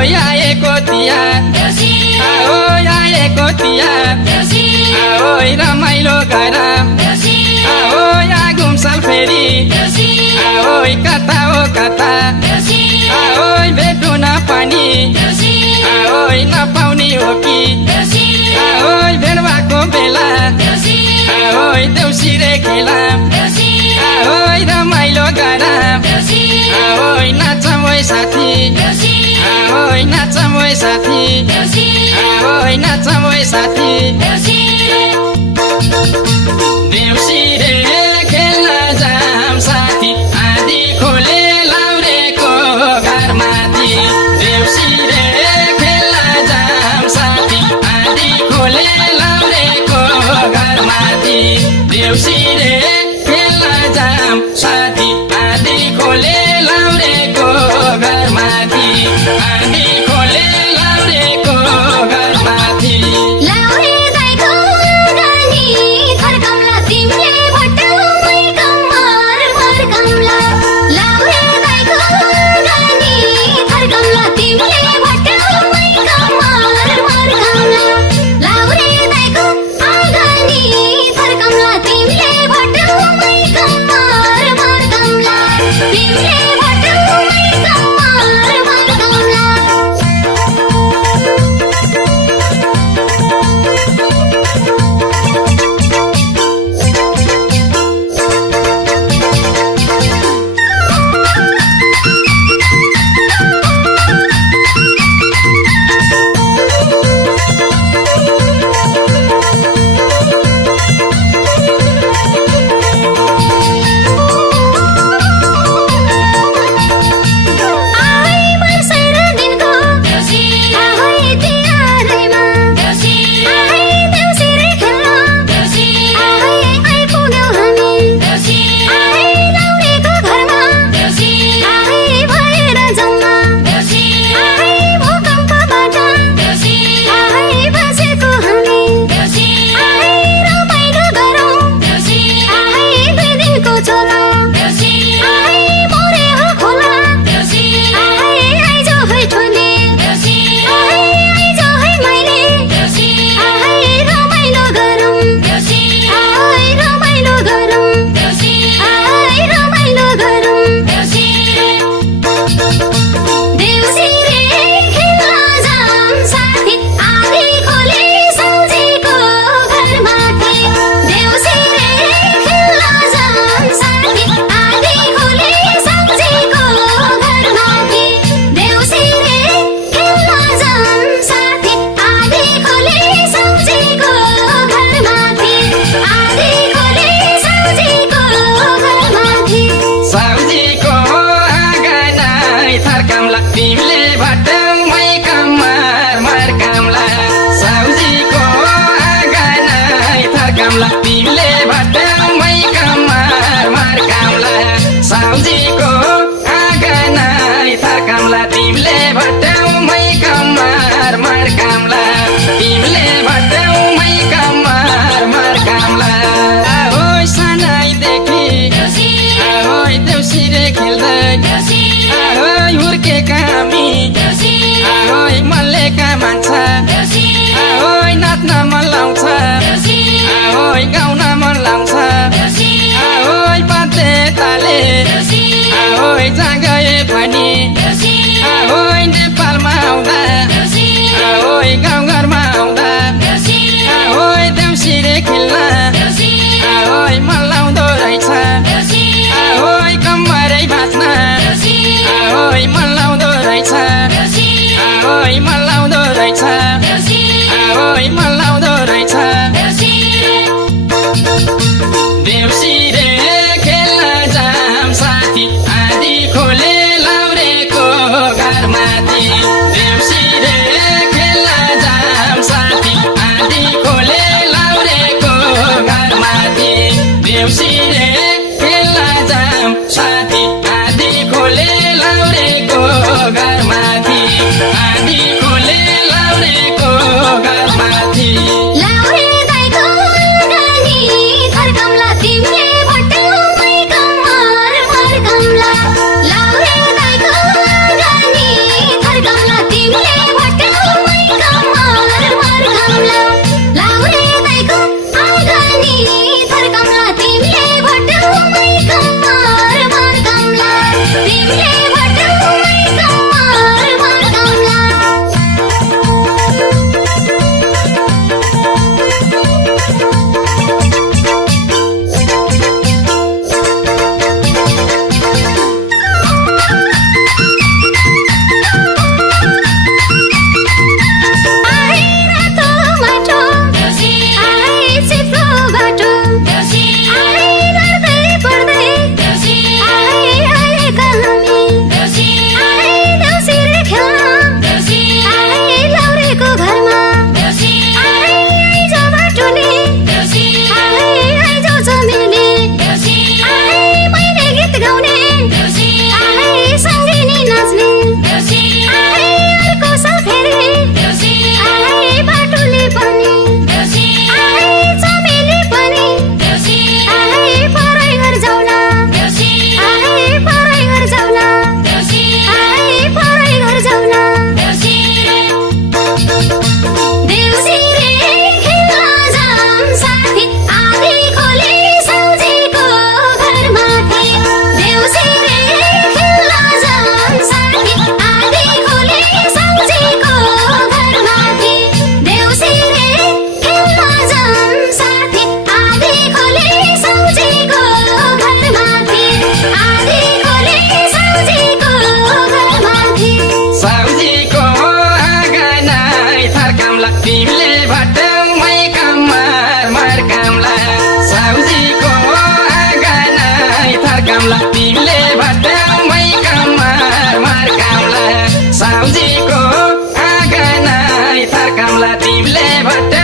आएको तिहार आओ आएको तिहार आओ रमाइलो घर आओ या घुमसाल फेरि आओ कता हो कता आओ भेटु नपानी आओ नपाउने हो कि आओ भेट भएको बेला आओ देउसिरे खेला आओ रमाइलो घर आओ नाचौँ है साथी आओ नाचौँ है साथी आओ नाचौँ है साथी देउसिरे खेल्न जाम साथी आधी खोले लाउरेको घरमाथि देउसिरे खेल्न जाम साथी आधी खोले लाउरेको घरमाथि देउसिरे खेल्न जाम साथी आधी खोले लाउरेको घरमाथि आधी खोले लाउरेको घरमाथि लाउरे दाइको गानी थर्कमला तिमीले भट्टाउमै कम्मर मर्कमला लाउरे दाइको गानी थर्कमला तिमीले भट्टाउमै कम्मर मर्कमला लाउरे दाइको आगानी थर्कमला तिमीले भट्टाउमै कम्मर मर्कमला तिमीले भट्टाउमै कम्मर मर्कमला तिमीले भट्टाउमै कम्मर मर्कमला साउजीको आँगनै थर्कमला तिमीले भट्टाउमै कम्मर मर्कमला साउजीको आँगनै थर्कमला तिमीले भट्टाउमै कम्मर मर्कमला तिमीले भट्टाउमै कम्मर मर्कमला आओ सानैदेखि आओ देउसिरे खेल्दै आओ हुर्केका हामी आओ मल्लेका मान्छे आओ नाच्न मन लाउँछ आओ गाउन मन लाउँछ आओ पाते ताले आओ जहाँ गए पनि आओ नेपालमा आउँदा आओ गाउँघरमा आउँदा आओ देउसिरे खेल्न आओ मन लाउँदो रहेछ आओ कम्मरै भाँच्न आओ मन लाउँदो रहेछ आओ मन लाउँदो रहेछ आओ मन लाउँदो रहेछ देउसिरे खेल्न जाम साथी आधी खोले लाउरेको घरमाथि देउसिरे कामला तिमीले भट्टौमै कम्मर कामला साउजीको आँगनै थर्काउला तिमीले भट्टौमै कम्मर कामला साउजीको आँगनै थर्काउला तिमीले भट्ट